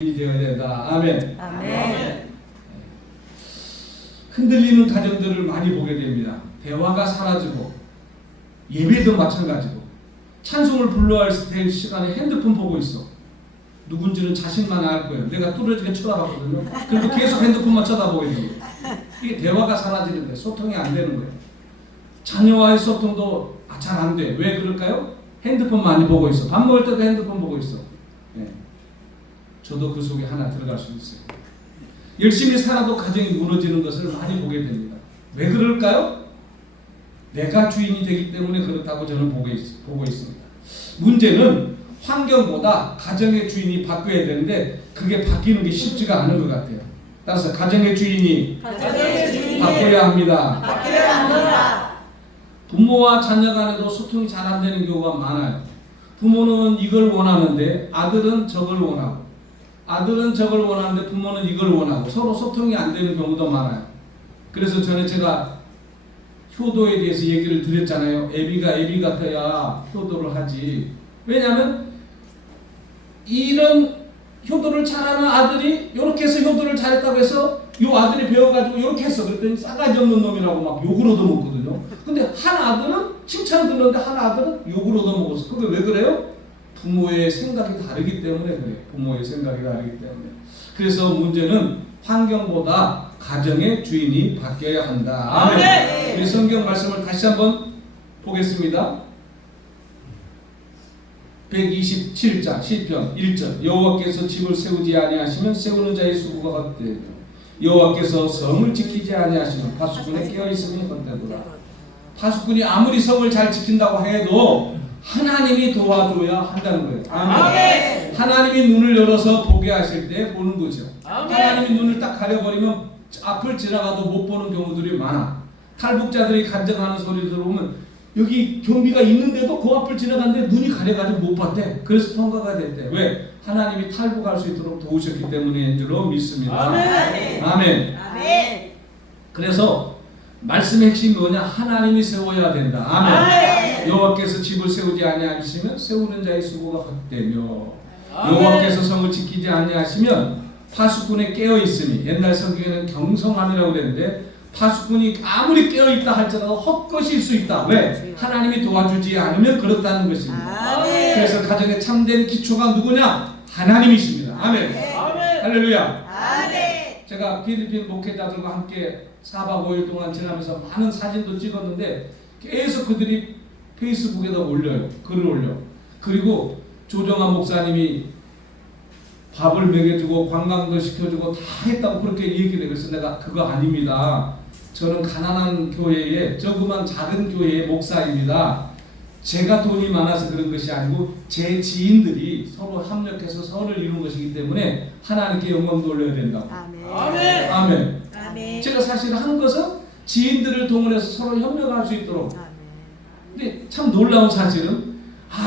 되어야 된다. 아멘. 아멘. 흔들리는 가정들을 많이 보게 됩니다. 대화가 사라지고 예배도 마찬가지고 찬송을 불러야 될 시간에 핸드폰 보고 있어. 누군지는 자신만 알 거예요. 내가 뚫어지게 쳐다봤거든요. 그리고 계속 핸드폰만 쳐다보게 돼요. 이게 대화가 사라지는 거예요. 소통이 안 되는 거예요. 자녀와의 소통도 잘 안 돼. 왜 그럴까요? 핸드폰 많이 보고 있어. 밥 먹을 때도 핸드폰 보고 있어. 네. 저도 그 속에 하나 들어갈 수 있어요. 열심히 살아도 가정이 무너지는 것을 많이 보게 됩니다. 왜 그럴까요? 내가 주인이 되기 때문에 그렇다고 저는 보고 있습니다. 문제는 환경보다 가정의 주인이 바뀌어야 되는데 그게 바뀌는 게 쉽지가 않은 것 같아요. 따라서 가정의 주인이 바뀌어야 합니다. 부모와 자녀 간에도 소통이 잘 안 되는 경우가 많아요. 부모는 이걸 원하는데 아들은 저걸 원하고 아들은 저걸 원하는데 부모는 이걸 원하고 서로 소통이 안 되는 경우도 많아요. 그래서 전에 제가 효도에 대해서 얘기를 드렸잖아요. 애비 같아야 효도를 하지. 왜냐하면 이런 효도를 잘하는 아들이 이렇게 해서 효도를 잘했다고 해서 이 아들이 배워가지고 이렇게 했어. 그랬더니 싸가지 없는 놈이라고 막 욕을 얻어먹거든요. 근데 한 아들은 칭찬을 듣는데 한 아들은 욕을 얻어먹었어. 그게 왜 그래요? 부모의 생각이 다르기 때문에 그래요. 부모의 생각이 다르기 때문에. 그래서 문제는 환경보다 가정의 주인이 바뀌어야 한다. 아멘. 우리 성경 말씀을 다시 한번 보겠습니다. 127장 시편 1절 여호와께서 집을 세우지 아니하시면 세우는 자의 수고가 헛되며 여호와께서 성을 지키지 아니하시면 파수꾼이 깨어있으니 헛되도다. 파수꾼이 아무리 성을 잘 지킨다고 해도 하나님이 도와줘야 한다는 거예요. 아멘. 하나님이 눈을 열어서 보게 하실 때 보는 거죠. 하나님이 눈을 딱 가려버리면 앞을 지나가도 못 보는 경우들이 많아. 탈북자들이 간증하는 소리 들어보면 여기 경비가 있는데도 그 앞을 지나갔는데 눈이 가려가지고 못 봤대. 그래서 통과가 됐대. 왜? 하나님이 탈북할 수 있도록 도우셨기 때문인 줄로 믿습니다. 아멘. 아멘. 아멘. 그래서 말씀의 핵심이 뭐냐? 하나님이 세워야 된다. 아멘. 여호와께서 집을 세우지 아니하시면 세우는 자의 수고가 헛되며 여호와께서 성을 지키지 아니하시면 파수꾼에 깨어 있으니 옛날 성경에는 경성함이라고 그랬는데 파수꾼이 아무리 깨어 있다 할지라도 헛것일 수 있다. 왜? 하나님이 도와주지 않으면 그렇다는 것입니다. 아멘. 그래서 가정의 참된 기초가 누구냐? 하나님이십니다. 아멘. 아멘. 할렐루야. 아멘. 제가 필리핀 목회자들과 함께 4박 5일 동안 지나면서 많은 사진도 찍었는데 계속 그들이 페이스북에다 올려요. 글을 올려. 그리고 조정환 목사님이 밥을 먹여주고 관광도 시켜주고 다 했다고 그렇게 얘기를 해요. 그래서 내가 그거 아닙니다. 저는 가난한 교회에 조그만 작은 교회의 목사입니다. 제가 돈이 많아서 그런 것이 아니고 제 지인들이 서로 합력해서 선을 이룬 것이기 때문에 하나님께 영광 돌려야 된다고. 아멘. 아멘. 아멘. 제가 사실 한 것은 지인들을 동원해서 서로 협력할 수 있도록. 근데 참 놀라운 사실은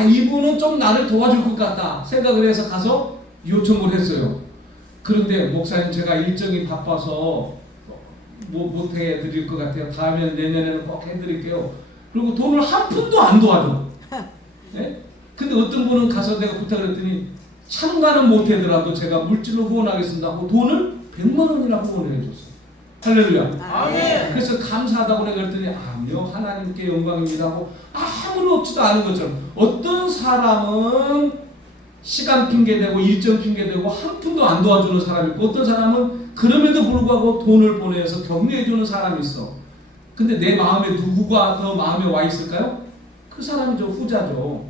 이분은 좀 나를 도와줄 것 같다 생각을 해서 가서 요청을 했어요. 그런데 목사님 제가 일정이 바빠서 못 해드릴 것 같아요. 다음에는 내년에는 꼭 해드릴게요. 그리고 돈을 한 푼도 안 도와줘. 네? 근데 어떤 분은 가서 내가 부탁을 했더니 참가는 못 해더라도 제가 물질로 후원하겠습니다 하고 돈을 100만 원이나 후원을 해줬어요. 할렐루야. 아멘. 그래서 감사하다고 내가 그랬더니 아니요 하나님께 영광입니다 하고 아무렇지도 않은 것처럼 어떤 사람은 시간 핑계대고 일정 핑계대고 한 푼도 안 도와주는 사람이 있고 어떤 사람은 그럼에도 불구하고 돈을 보내서 격려해주는 사람이 있어. 근데 내 마음에 누구가 더 마음에 와 있을까요? 그 사람이 저 후자죠.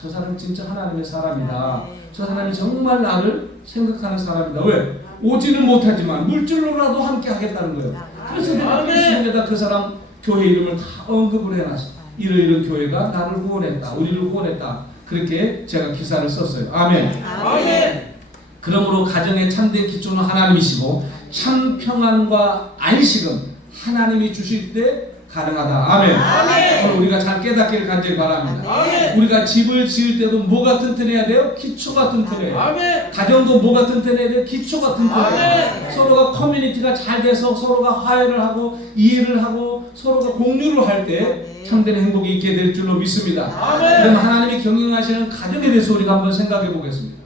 저 사람이 진짜 하나님의 사람이다. 저 사람이 정말 나를 생각하는 사람이다. 왜? 오지는 못하지만 물질로라도 함께 하겠다는 거예요. 그래서 내가 페이스북에다 그 사람 교회 이름을 다 언급을 해놨어. 이런 교회가 나를 후원했다. 우리를 후원했다. 그렇게 제가 기사를 썼어요. 아멘. 아멘. 그러므로 가정의 참된 기초는 하나님이시고 참 평안과 안식은 하나님이 주실 때 가능하다. 아멘. 아멘. 우리가 잘 깨닫기를 간절히 바랍니다. 아멘. 우리가 집을 지을 때도 뭐가 튼튼해야 돼요? 기초가 튼튼해요. 아멘. 가정도 뭐가 튼튼해야 돼요? 기초가 튼튼해요. 아멘. 서로가 커뮤니티가 잘 돼서 서로가 화해를 하고 이해를 하고 서로가 공유를 할 때 참된 행복이 있게 될 줄로 믿습니다. 아멘. 그럼 하나님이 경영하시는 가정에 대해서 우리가 한번 생각해 보겠습니다.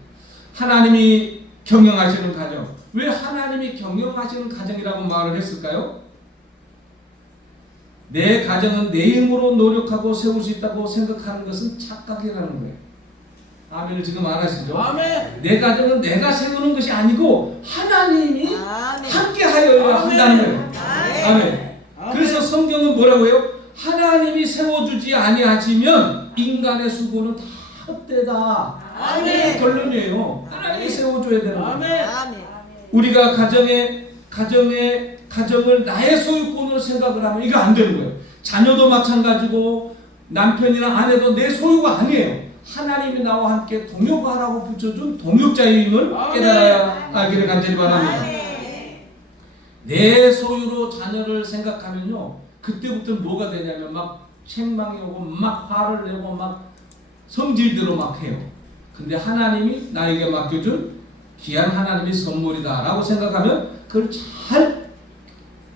하나님이 경영하시는 가정. 왜 하나님이 경영하시는 가정이라고 말을 했을까요? 내 가정은 내 힘으로 노력하고 세울 수 있다고 생각하는 것은 착각이라는 거예요. 아멘을 지금 안 하시죠? 아멘. 내 가정은 내가 세우는 것이 아니고 하나님이 아멘. 함께 하여야 한다는 거예요. 아멘. 아멘. 그래서 성경은 뭐라고요? 하나님이 세워주지 아니하시면 인간의 수고는 다 헛되다. 아멘. 결론이에요. 하나님이 세워줘야 되는 거예요. 아멘. 아멘. 우리가 가정을 나의 소유권으로 생각을 하면 이거 안 되는 거예요. 자녀도 마찬가지고 남편이나 아내도 내 소유가 아니에요. 하나님이 나와 함께 동역하라고 붙여준 동역자의 힘을 깨달아야 알기를 간절히 바랍니다. 내 소유로 자녀를 생각하면요, 그때부터 뭐가 되냐면 막 책망이 오고 막 화를 내고 막 성질대로 막 해요. 근데 하나님이 나에게 맡겨준 귀한 하나님의 선물이다 라고 생각하면 그걸 잘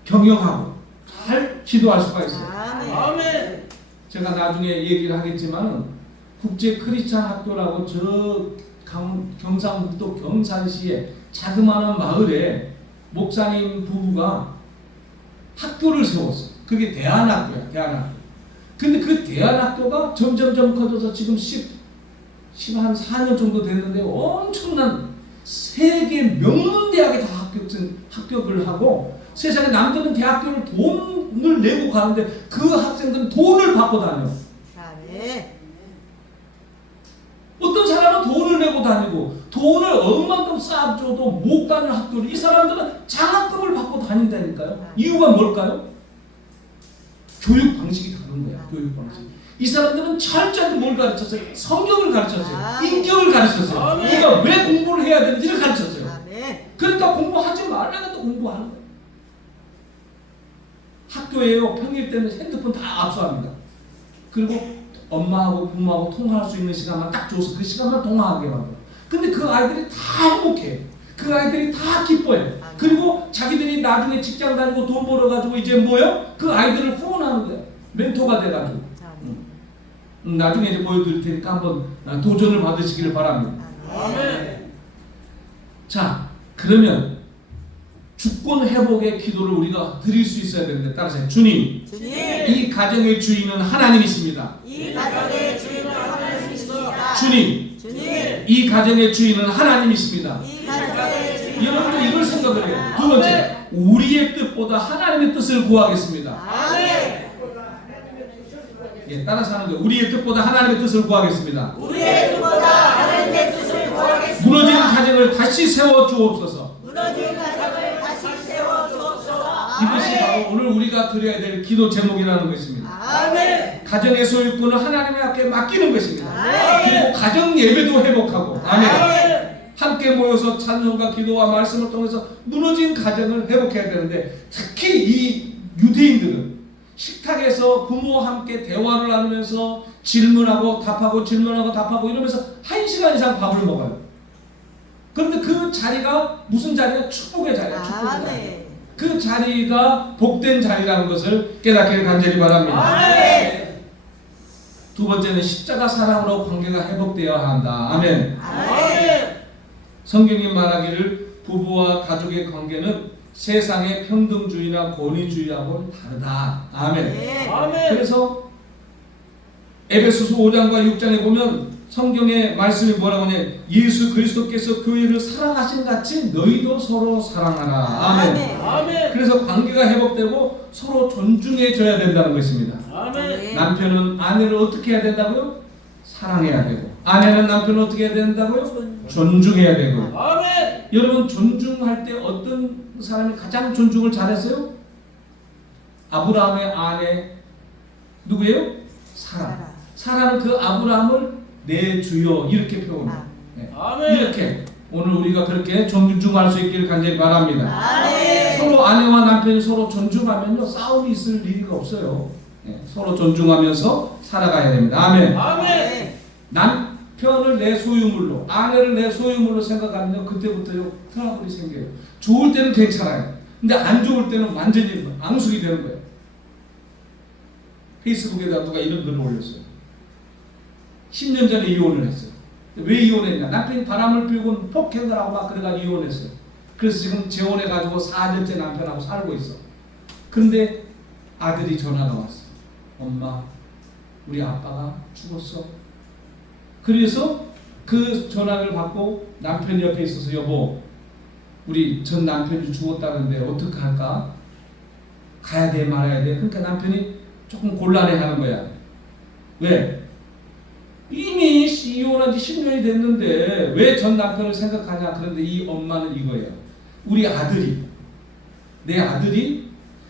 경영하고 잘 기도할 수가 있어요. 아멘. 제가 나중에 얘기를 하겠지만 국제 크리스찬 학교라고 저 경상북도 경산시에 자그마한 마을에 목사님 부부가 학교를 세웠어요. 그게 대안학교야, 대안학교. 근데 그 대안학교가 점점점 커져서 지금 한 4년 정도 됐는데 엄청난 세계 명문대학에 다 합격을 하고 세상에 남들은 대학교를 돈을 내고 가는데 그 학생들은 돈을 받고 다녀. 아멘. 어떤 사람은 돈을 내고 다니고 돈을 얼만큼 쌓아줘도 못 가는 학교를 이 사람들은 장학금을 받고 다닌다니까요. 이유가 뭘까요? 교육 방식이 다른 거야. 교육 방식. 이 사람들은 철저하게 뭘 가르쳤어요? 성경을 가르쳤어요. 인격을 가르쳤어요. 아멘. 그러니까 왜 공부를 해야 되는지를 가르쳤어요. 아멘. 그러니까 공부하지 말라고 또 공부하는 거예요. 학교에요. 평일 때는 핸드폰 다 압수합니다. 그리고 엄마하고 부모하고 통화할 수 있는 시간만 딱 줘서 그 시간만 통화하게 만들어요. 근데 그 아이들이 다 행복해요. 그 아이들이 다 기뻐해요. 그리고 자기들이 나중에 직장 다니고 돈 벌어가지고 이제 뭐예요? 그 아이들을 후원하는 거예요. 멘토가 돼가지고. 나중에 이제 보여드릴 테니까 한번 도전을 받으시기를 바랍니다. 아멘. 자, 그러면 주권 회복의 기도를 우리가 드릴 수 있어야 되는데 따라서 주님, 주님, 이 가정의 주인은 하나님이십니다. 이 가정의 주인은 하나님이십니다. 주님, 주님, 이 가정의 주인은 하나님이십니다. 이 가정의 주인은 여러분도 이걸 생각을 해요. 두 번째, 우리의 뜻보다 하나님의 뜻을 구하겠습니다. 아멘. 예, 따라서 하는 거예요. 우리의 뜻보다 하나님의 뜻을 구하겠습니다. 우리의 뜻보다 하나님의 뜻을 구하겠습니다. 무너진 가정을 다시 세워 주옵소서. 무너진 가정을 다시 세워 주옵소서. 이것이 바로 오늘 우리가 드려야 될 기도 제목이라는 것입니다. 아멘. 가정의 소유권을 하나님께 맡기는 것입니다. 아멘. 그리고 가정 예배도 회복하고, 아멘. 아멘. 함께 모여서 찬송과 기도와 말씀을 통해서 무너진 가정을 회복해야 되는데, 특히 이 유대인들은 식탁에서 부모와 함께 대화를 나누면서 질문하고 답하고 질문하고 답하고 이러면서 1시간 이상 밥을 먹어요. 그런데 그 자리가 무슨 자리야? 축복의 자리야. 축복의 자리. 아멘. 그 자리가 복된 자리라는 것을 깨닫기를 간절히 바랍니다. 아멘. 두 번째는 십자가 사랑으로 관계가 회복되어야 한다. 아멘. 아멘. 성경이 말하기를 부부와 가족의 관계는 세상의 평등주의나 권위주의하고는 다르다. 아멘. 아멘. 그래서 에베소서 5장과 6장에 보면 성경의 말씀이 뭐라고 하냐면 예수 그리스도께서 교회를 사랑하신 같이 너희도 서로 사랑하라. 아멘. 아멘. 그래서 관계가 회복되고 서로 존중해줘야 된다는 것입니다. 아멘. 남편은 아내를 어떻게 해야 된다고요? 사랑해야 되고, 아내는 남편을 어떻게 해야 된다고요? 존중해야 되고. 아멘. 여러분, 존중할 때 어떤 사람이 가장 존중을 잘했어요? 아브라함의 아내 누구예요? 사라. 사라는 그 아브라함을 내 주여 이렇게 표현해요. 네. 아멘. 이렇게 오늘 우리가 그렇게 존중할 수 있기를 간절히 바랍니다. 아멘. 서로 아내와 남편이 서로 존중하면요 싸움이 있을 일이 없어요. 네. 서로 존중하면서 살아가야 됩니다. 아멘. 아멘. 남편을 내 소유물로, 아내를 내 소유물로 생각하면 그때부터요 트러블이 생겨요. 좋을 때는 괜찮아요. 근데 안 좋을 때는 완전히 앙숙이 되는 거예요. 페이스북에다 누가 이런 글을 올렸어요. 10년 전에 이혼을 했어요. 왜 이혼했냐? 남편이 바람을 피우고 폭행을 하고 막 그래가지고 이혼했어요. 그래서 지금 재혼해가지고 4년째 남편하고 살고 있어. 그런데 아들이 전화가 왔어. 엄마, 우리 아빠가 죽었어. 그래서 그 전화를 받고 남편 옆에 있어서 여보, 우리 전 남편이 죽었다는데 어떻게 할까? 가야 돼 말아야 돼? 그러니까 남편이 조금 곤란해하는 거야. 왜? 이미 이혼한 지 10년이 됐는데 왜 전 남편을 생각하냐? 그런데 이 엄마는 이거예요. 우리 아들이, 내 아들이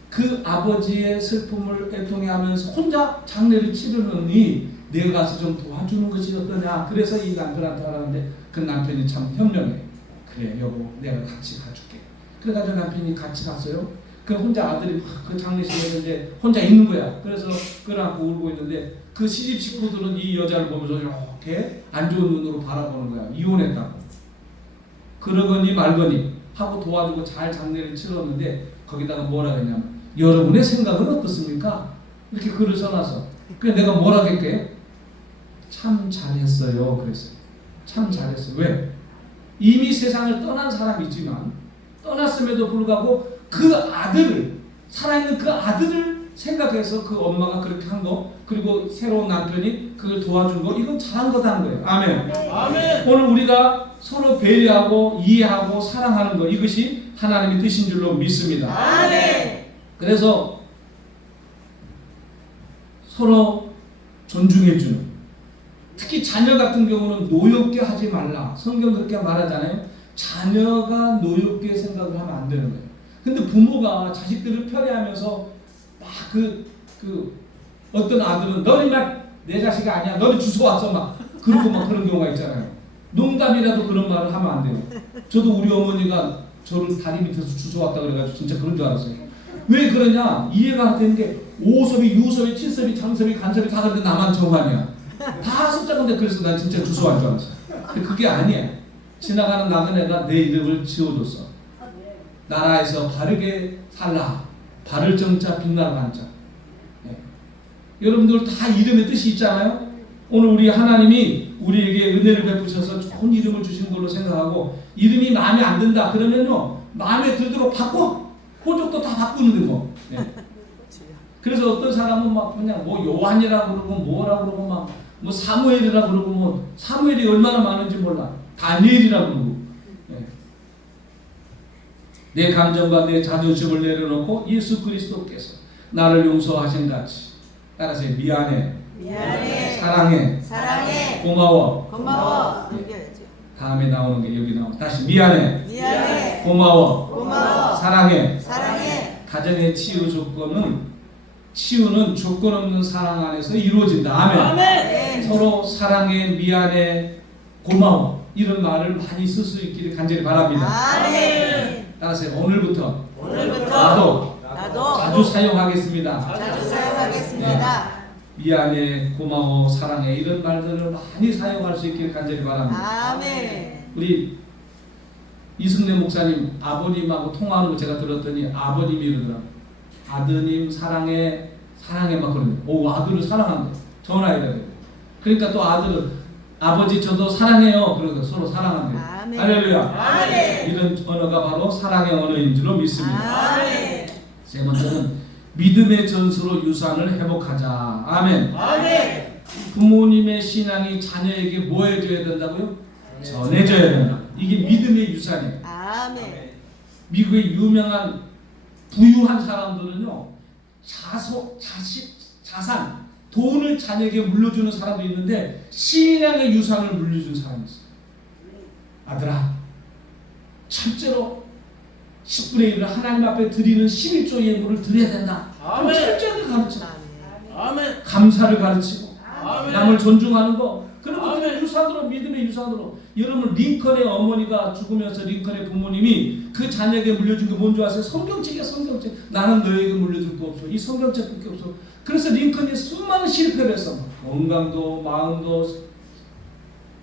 그 아버지의 슬픔을 애통해하면서 혼자 장례를 치르느니 내가 가서 좀 도와주는 것이 어떠냐. 그래서 이 남편한테 하라는데 그 남편이 참 현명해. 그래 여보, 내가 같이 가줄게. 그래가지고 남편이 같이 갔어요. 그 혼자 아들이 막 그 장례식을 했는데 혼자 있는 거야. 그래서 끌어안고 울고 있는데 그 시집 식구들은 이 여자를 보면서 이렇게 안 좋은 눈으로 바라보는 거야. 이혼했다고. 그러거니 말거니 하고 도와주고 잘 장례를 치렀는데 거기다가 뭐라 했냐면 여러분의 생각은 어떻습니까? 이렇게 글을 써놔서. 그래 내가 뭐라 할게? 참 잘했어요. 그랬어요. 참 잘했어요. 왜? 이미 세상을 떠난 사람이지만 떠났음에도 불구하고 그 아들을, 살아있는 그 아들을 생각해서 그 엄마가 그렇게 한 거, 그리고 새로운 남편이 그걸 도와준 거, 이건 잘한 거다는 거예요. 아멘. 아멘. 오늘 우리가 서로 배려하고 이해하고 사랑하는 거, 이것이 하나님의 뜻인 줄로 믿습니다. 아멘. 그래서 서로 존중해주는, 특히 자녀 같은 경우는 노엽게 하지 말라. 성경 그렇게 말하잖아요. 자녀가 노엽게 생각을 하면 안 되는 거예요. 근데 부모가 자식들을 편애하면서 막 어떤 아들은 너는 막 내 자식이 아니야. 너는 주워왔어 막 그러고 막 그런 경우가 있잖아요. 농담이라도 그런 말을 하면 안 돼요. 저도 우리 어머니가 저를 다리 밑에서 주워왔다 그래가지고 진짜 그런 줄 알았어요. 왜 그러냐? 이해가 안 되는 게 오섭이, 유섭이, 칠섭이, 장섭이, 간섭이 다 그런데 나만 정관이야. 다 숫자인데 그래서 난 진짜 주워한 줄 알았어요. 근데 그게 아니야. 지나가는 나그네가 내 이름을 지어줬어. 나라에서 바르게 살라. 바를 정자 빛나는 한자. 네. 여러분들 다 이름의 뜻이 있잖아요. 오늘 우리 하나님이 우리에게 은혜를 베푸셔서 좋은 이름을 주신 걸로 생각하고 이름이 마음에 안 든다 그러면요 마음에 들도록 바꿔. 호적도 다 바꾸는 거. 네. 그래서 어떤 사람은 막 그냥 뭐 요한이라고 그러고 뭐라고 그러고 막 뭐 사무엘이라고 그러고 뭐 사무엘이 얼마나 많은지 몰라. 다니엘이라고 그러고. 네. 내 감정과 내 자존심을 내려놓고 예수 그리스도께서 나를 용서하신 같이 따라서 미안해, 미안해. 사랑해, 사랑해. 고마워. 고마워. 네. 얘기해야죠. 다음에 나오는 게 여기 나와. 다시 미안해, 미안해. 고마워, 고마워. 사랑해. 사랑해. 가정의 치유 조건은 치유는 조건 없는 사랑 안에서 이루어진다. 아멘. 아멘. 서로 사랑해, 미안해, 고마워 이런 말을 많이 쓸 수 있기를 간절히 바랍니다. 아멘. 따라서 오늘부터 오늘부터 나도 나도 자주 사용하겠습니다. 자주 사용하겠습니다. 미안해, 고마워, 사랑해 이런 말들을 많이 사용할 수 있기를 간절히 바랍니다. 아멘. 우리 이승래 목사님 아버님하고 통화하는 거 제가 들었더니 아버님이 이러더라고요. 아드님 사랑해, 사랑해 막 그러네. 오, 아들을 사랑한대. 전화해야 돼. 그러니까 또 아들은 아버지 저도 사랑해요. 그러고 서로 사랑한대. 아멘. 할렐루야. 아멘. 이런 언어가 바로 사랑의 언어인 줄로 믿습니다. 아멘. 세 번째는 믿음의 전수로 유산을 회복하자. 아멘. 아멘. 부모님의 신앙이 자녀에게 뭐 해줘야 된다고요? 전해줘야 된다. 이게 믿음의 유산이에요. 아멘. 미국의 유명한 부유한 사람들은요, 자산, 돈을 자녀에게 물려주는 사람도 있는데 신앙의 유산을 물려준 사람이 있어요. 아들아, 첫째로 10분의 1을 하나님 앞에 드리는 11조 예물을 드려야 된다. 아멘. 철저히 가르쳐. 아멘. 감사를 가르치고 아멘. 남을 존중하는 거. 그리고 아멘. 유산으로 믿음의 유산으로. 여러분 링컨의 어머니가 죽으면서 링컨의 부모님이 그 자녀에게 물려준 게 뭔지 아세요? 성경책이야. 성경책. 나는 너에게 물려줄 거 없어. 이 성경책밖에 없어. 그래서 링컨이 수많은 실패를 했어. 건강도 마음도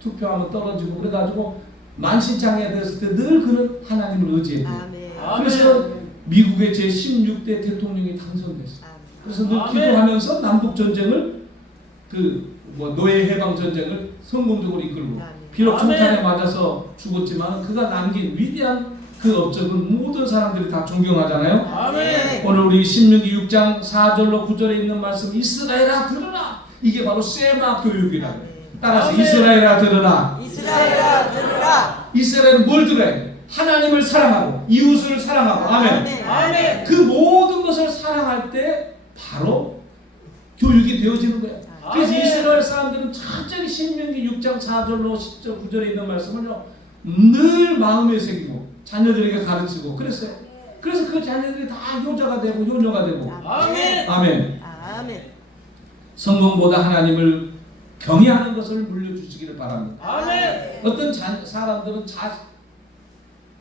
투표하면 떨어지고 그래가지고 만신창이가 됐을 때 늘 그는 하나님을 의지해야 돼요. 아멘. 그래서 미국의 제16대 대통령이 당선됐어요. 그래서 늘 아멘. 기도하면서 남북 전쟁을 노예 해방 전쟁을 성공적으로 이끌고 아멘. 비록 아멘. 총탄에 맞아서 죽었지만 그가 남긴 위대한 그 업적은 모든 사람들이 다 존경하잖아요. 아멘. 오늘 우리 신명기 6장 4절로 9절에 있는 말씀 이스라엘아 들으라. 이게 바로 세마 교육이라고 해요. 따라서 아멘. 이스라엘아 들으라. 이스라엘아 들으라. 이스라엘은 뭘 들어야 돼? 하나님을 사랑하고 이웃을 사랑하고 아멘. 아멘. 그 모든 것을 사랑할 때 바로 교육이 되어지는 거야. 그래서 아멘. 이스라엘 사람들은 천천히 신명기 6장 4절로 10절 9절에 있는 말씀을요 늘 마음에 새기고 자녀들에게 가르치고 그랬어요. 그래서 그 자녀들이 다 효자가 되고 효녀가 되고 아멘. 아멘. 아멘. 성공보다 하나님을 경외하는 것을 물려주시기를 바랍니다. 아멘. 어떤 사람들은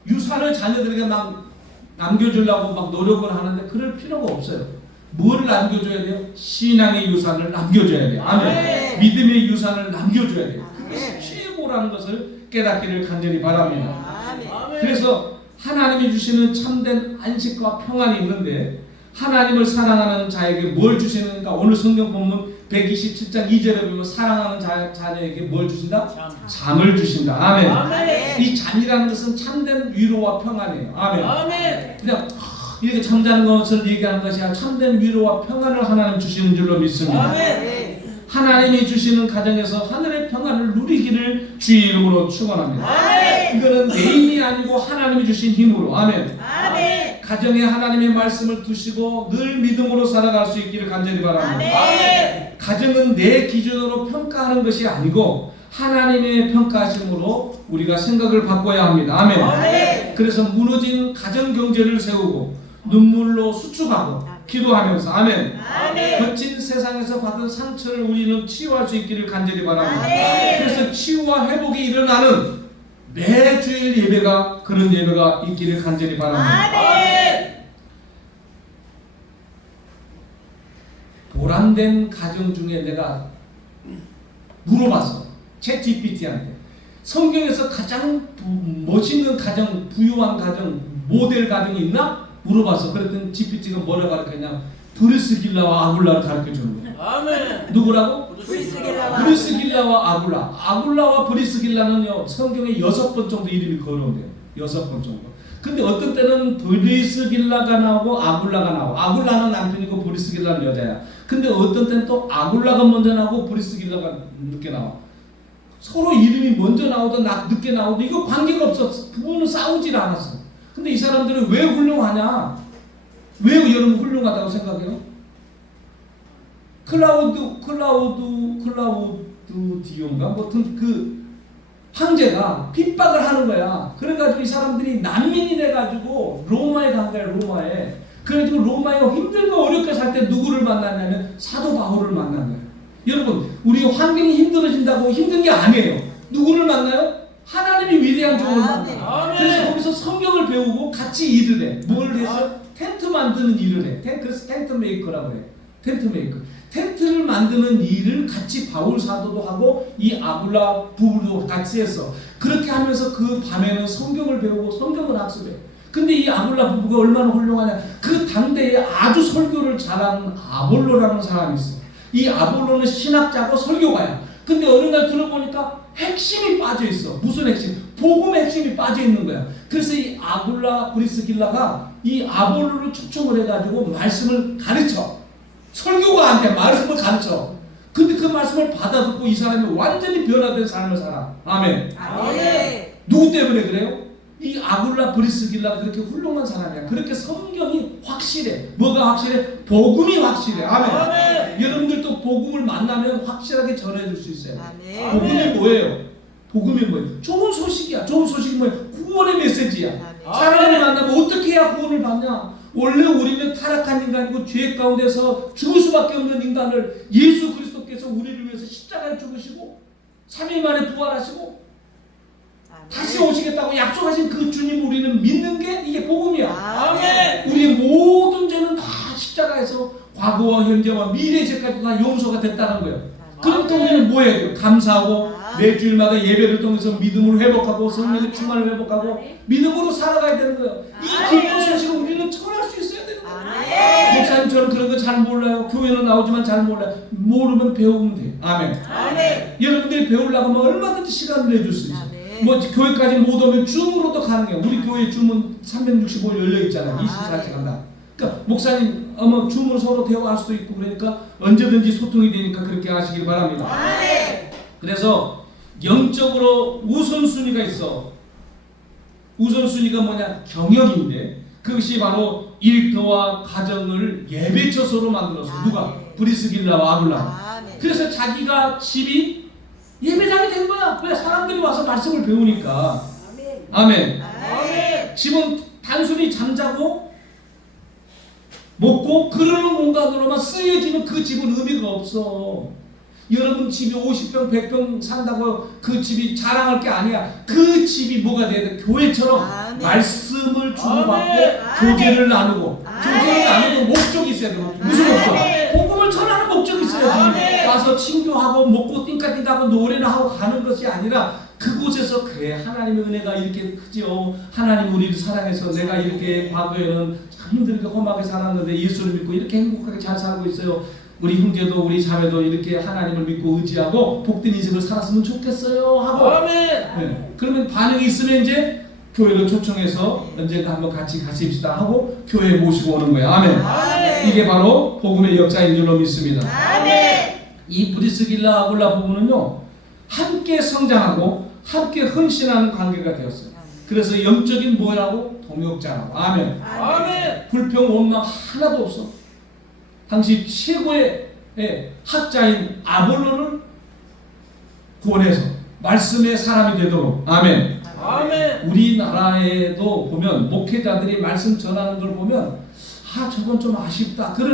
유산을 자녀들에게 막 남겨주려고 막 노력을 하는데 그럴 필요가 없어요. 뭘 남겨줘야 돼요? 신앙의 유산을 남겨줘야 돼요. 아멘. 아멘. 믿음의 유산을 남겨줘야 돼요. 그것이 아멘. 최고라는 것을 깨닫기를 간절히 바랍니다. 아멘. 아멘. 그래서 하나님이 주시는 참된 안식과 평안이 있는데 하나님을 사랑하는 자에게 뭘 주시는가? 오늘 성경 본문 127장 2절에 보면 사랑하는 자녀에게 뭘 주신다? 잠을 주신다. 아멘. 아멘. 이 잠이라는 것은 참된 위로와 평안이에요. 아멘. 아멘. 그냥 이렇게 잠자는 것을 얘기하는 것이 아니라 참된 위로와 평안을 하나님 주시는 줄로 믿습니다. 아멘. 하나님이 주시는 가정에서 하늘의 평안을 누리기를 주의 이름으로 축원합니다. 아멘. 이거는 개인이 아니고 하나님이 주신 힘으로. 아멘. 아멘. 가정에 하나님의 말씀을 두시고 늘 믿음으로 살아갈 수 있기를 간절히 바랍니다. 아멘. 가정은 내 기준으로 평가하는 것이 아니고 하나님의 평가하심으로 우리가 생각을 바꿔야 합니다. 아멘. 아멘. 그래서 무너진 가정 경제를 세우고 눈물로 수축하고 기도하면서 아멘. 아멘. 거친 세상에서 받은 상처를 우리는 치유할 수 있기를 간절히 바랍니다. 아멘. 그래서 치유와 회복이 일어나는 매주일 예배가 그런 예배가 있기를 간절히 바랍니다. 아멘. 보람된 가정 중에 내가 물어봤어. 챗GPT한테 성경에서 가장 멋있는 가정, 부유한 가정, 모델 가정이 있나? 물어봤어. 그랬더니 GPT가 뭐라고 가르쳤냐? 브리스길라와 아굴라를 가르쳐주는 거야. 아멘. 누구라고? 브리스길라와 브리스길라와 아굴라. 아굴라와 브리스길라는요 성경에 6번 정도 이름이 거론돼요. 6번 정도. 근데 어떤 때는 브리스길라가 나오고 아굴라가 나오고 아굴라는 남편이고 브리스길라는 여자야. 근데 어떤 때는 또 아굴라가 먼저 나오고 브리스길라가 늦게 나와. 서로 이름이 먼저 나오든 늦게 나오든 이거 관계가 없어. 부부는 싸우질 않았어. 근데 이 사람들은 왜 훌륭하냐? 왜 여러분 훌륭하다고 생각해요? 클라우디온가 뭐든 그 황제가 핍박을 하는 거야. 그래가지고 이 사람들이 난민이 돼가지고 로마에 간 거야. 로마에. 그래가지고 로마에 힘들고 어렵게 살 때 누구를 만나냐면 사도 바울을 만난 거야. 여러분 우리 환경이 힘들어진다고 힘든 게 아니에요. 누구를 만나요? 하나님이 위대한 종을 만나요. 아멘. 그래서 거기서 성경을 배우고 같이 일을 해. 뭘 해서? 텐트 만드는 일을 해. 그래서 텐트 메이커라고 해. 텐트 메이커. 텐트를 만드는 일을 같이 바울 사도도 하고 이 아굴라 부부도 같이 했어. 그렇게 하면서 그 밤에는 성경을 배우고 성경을 학습해. 근데 이 아굴라 부부가 얼마나 훌륭하냐. 그 당대에 아주 설교를 잘하는 아볼로라는 사람이 있어. 이 아볼로는 신학자고 설교가야. 근데 어느 날 들어보니까 핵심이 빠져 있어. 무슨 핵심? 복음의 핵심이 빠져 있는 거야. 그래서 이 아굴라 브리스길라가 이 아볼로를 초청을 해가지고 말씀을 가르쳐. 설교가 안 돼. 말씀을 가르쳐. 근데 그 말씀을 받아듣고 이 사람이 완전히 변화된 삶을 살아. 아멘. 아멘. 누구 때문에 그래요? 이 아굴라 브리스길라가 그렇게 훌륭한 사람이야. 그렇게 성경이 확실해. 뭐가 확실해? 복음이 확실해. 아멘. 아멘. 여러분들도 복음을 만나면 확실하게 전해줄 수 있어요. 아멘. 복음이 뭐예요? 복음이 뭐예요? 좋은 소식이야. 좋은 소식이 뭐예요? 구원의 메시지야. 아멘. 사람을 만나면 어떻게 해야 구원을 받냐? 원래 우리는 타락한 인간이고 죄 가운데서 죽을 수밖에 없는 인간을 예수 그리스도께서 우리를 위해서 십자가에 죽으시고 3일 만에 부활하시고 다시 오시겠다고 약속하신 그 주님 우리는 믿는 게 이게 복음이야. 아멘. 우리의 모든 죄는 다 십자가에서 과거와 현재와 미래의 죄까지 다 용서가 됐다는 거예요. 그러니까 우리는 뭐 해야 돼요? 감사하고 매주일마다 예배를 통해서 믿음을 회복하고 성령의 충만을 회복하고 믿음으로 살아가야 되는 거예요. 이 기쁜 소식을 우리는 전할 수 있어야 되는 거예요. 목사님처럼 그런 거 잘 몰라요. 교회는 나오지만 잘 몰라요. 모르면 배우면 돼요. 아멘. 아멘. 여러분들이 배우려고 하면 얼마든지 시간을 내줄 수 있어요. 아멘. 뭐 교회까지 못 오면 줌으로도 가능해요. 우리 교회 줌은 365일 열려 있잖아요. 24시간 다. 그러니까 목사님 아마 줌으로 서로 대화할 수도 있고 그러니까 언제든지 소통이 되니까 그렇게 하시길 바랍니다. 아멘. 그래서 영적으로 우선순위가 있어. 우선순위가 뭐냐? 경영인데 그것이 바로 일터와 가정을 예배처소로 만들었어. 누가? 브리스길라와 아굴라. 아멘. 그래서 자기가 집이 예배당이 된 거야. 왜? 사람들이 와서 말씀을 배우니까. 아멘. 아멘. 집은 단순히 잠자고 먹고 그러는 공간으로만 쓰여지면 그 집은 의미가 없어. 여러분 집이 50평 100평 산다고 그 집이 자랑할 게 아니야. 그 집이 뭐가 돼야 돼? 교회처럼 아멘. 말씀을 주고받고 아멘. 교제를 나누고 아멘. 교제를 나누고 목적이 있어야 돼. 무슨 목적? 아멘. 복음을 전하는 목적이 있어야지. 아멘. 와서 친교하고 먹고 띵까띵까하고 노래나 하고 가는 것이 아니라 그곳에서 그래 하나님의 은혜가 이렇게 크지요. 하나님 우리를 사랑해서 내가 이렇게 과거에는 참 힘들게 험하게 살았는데 예수를 믿고 이렇게 행복하게 잘 살고 있어요. 우리 형제도 우리 자매도 이렇게 하나님을 믿고 의지하고 복된 인생을 살았으면 좋겠어요 하고 아멘. 네. 그러면 반응이 있으면 이제 교회로 초청해서 언젠가 한번 같이 가십시다 하고 교회에 모시고 오는 거예요. 아멘. 아멘. 이게 바로 복음의 역사인 줄로 믿습니다. 아멘. 이 브리스길라 아굴라 부부는요 함께 성장하고 함께 헌신하는 관계가 되었어요. 그래서 영적인 뭐라고? 동역자라고. 아멘. 아멘. 불평 원망 하나도 없어. 당시 최고의 학자인 아볼로를 구원해서 말씀의 사람이 되도록. 아멘. 아멘. 우리나라에도 보면 목회자들이 말씀 전하는 걸 보면 아 저건 좀 아쉽다. 그런